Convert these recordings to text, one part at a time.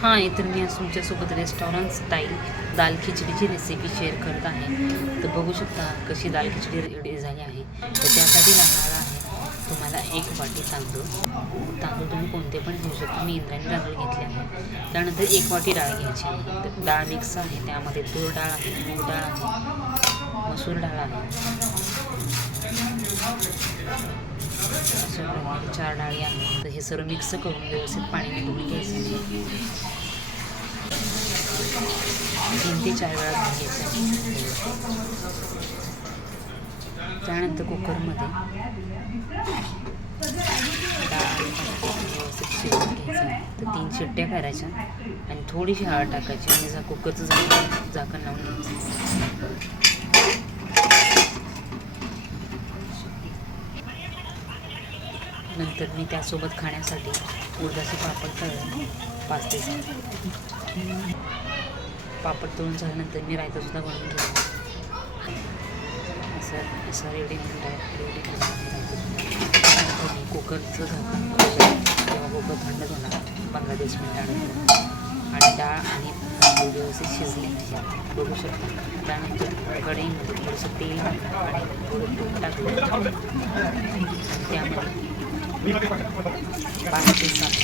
हां, तर मी आज तुमच्यासोबत रेस्टॉरंट स्टाईल दाल खिचडीची रेसिपी शेअर करत आहे. तर बघू शकता कशी दाल खिचडी रेडी झाली आहे. तर त्यासाठी लागणार आहे तुम्हाला 1 वाटी तांदूळ तुम्ही कोणते पण घेऊ शकता. मी इंद्रायणी तांदूळ घेतले आहे. त्यानंतर 1 वाटी डाळ घ्यायची आहे. तर डाळ मिक्स आहे, त्यामध्ये तूर डाळ आहे, मूग डाळ आहे, मसूर डाळ आहे. अशा प्रकारे 4 डाळी आहेत. तर हे सर्व मिक्स करून व्यवस्थित पाण्याने धुवून घ्यायचं. 3 ते 4 वेळा धुवून घ्यायचं. त्यानंतर कुकरमध्ये डाळ व्यवस्थित शिजवून घ्यायचं. तर 3 शिट्ट्या करायच्या आणि थोडीशी हळद टाकायची आणि कुकरचं झाकण लावून घ्यायचं. नंतर मी त्यासोबत खाण्यासाठी उडदाचे पापड तळले 5 ते 7. पापड तळून झाल्यानंतर मी रायतासुद्धा बनवून घेतला. असं रेडी कुकरचं झाकण तेव्हा कुकर थंड झाला 15-20 मिनिटानंतर आणि डाळ आणि तांदूळ व्यवस्थित शिजले बघू शकता. त्यानंतर कढईमध्ये थोडंसं तेल आणि थोडं तूप टाकलं. त्यामध्ये 5 ते 7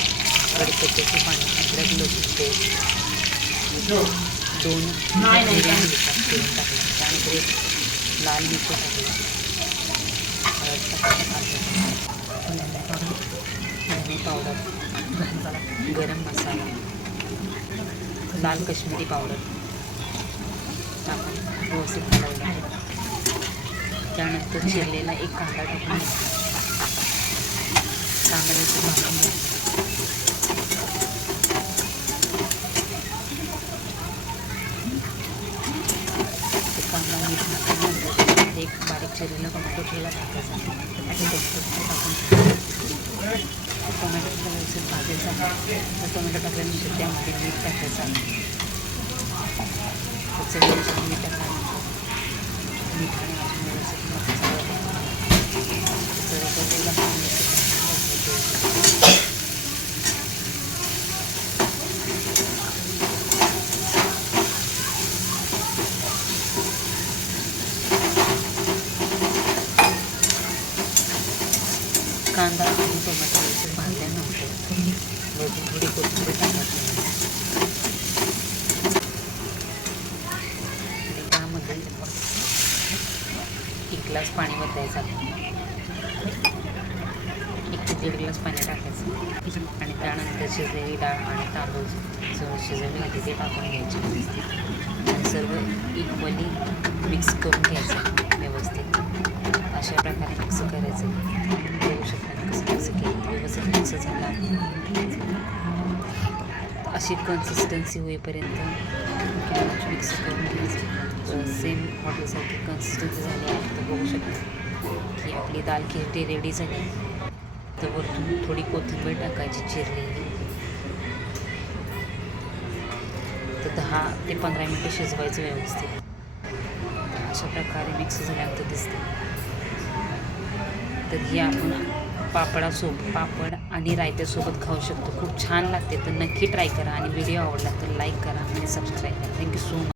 कढीपत्त्याचे पाणी, अद्रक लसूण पेस्ट, 2 हिरव्या मिरच्या चिरून टाकल्या. त्यानंतर लाल मिरची टाकली, हळद टाकली, धने पावडर, गरम मसाला, लाल काश्मीरी पावडर टाकून व्यवस्थित हलवलं. त्यानंतर चिरलेला 1 कांदा टाकून कांदा व्यवस्थित भाजून घ्यायचा. कांदा मीठ टाकल्यानंतर 1 बारीक चिरलेला टोमॅटो टाकायचा आणि टाकून टोमॅटो व्यवस्थित भाजायचा. तर टोमॅटो टाकल्यानंतर त्यामध्ये मीठ टाकायचं. चवीनुसार मीठ टाकल्यानंतर मिठाने भाजून व्यवस्थित कांदा आणि टोमॅटो व्यवस्थित भाजल्यानंतर वरून थोडी कोथिंबीर टाकायची आणि त्यामध्ये 1 ग्लास पाणी बदलायचं. 1 ते 1.5 ग्लास पाणी टाकायचं आणि त्यानंतर शिजलेली डाळ आणि तांदूळ शिजवले होते ते टाकून घ्यायचे आणि सर्व इक्वली मिक्स करून घ्यायचं व्यवस्थित. अशा प्रकारे मिक्स करायचं. बघू शकता कसं मिक्स केलं, व्यवस्थित मिक्स झाला. अशी कन्सिस्टन्सी होईपर्यंत मिक्स करून घ्यायचं. सेम हॉटेलसारखी कन्सिस्टन्सी झाली आहे. तर बघू शकता की आपली दाल खिचडी रेडी झाली. तर वरतून थोडी कोथिंबीर टाकायची चिरलेली. तर 10 ते 15 मिनटं शिजवायचं व्यवस्थित. अशा प्रकारे मिक्स झाल्यानंतर दिसते. तर ही आपण पापड आणि रायत्यासोबत खाऊ शकतो. खूप छान लागते. तर नक्की ट्राय करा आणि व्हिडिओ आवडला तर लाईक करा आणि सबस्क्राईब करा. Thank you so much.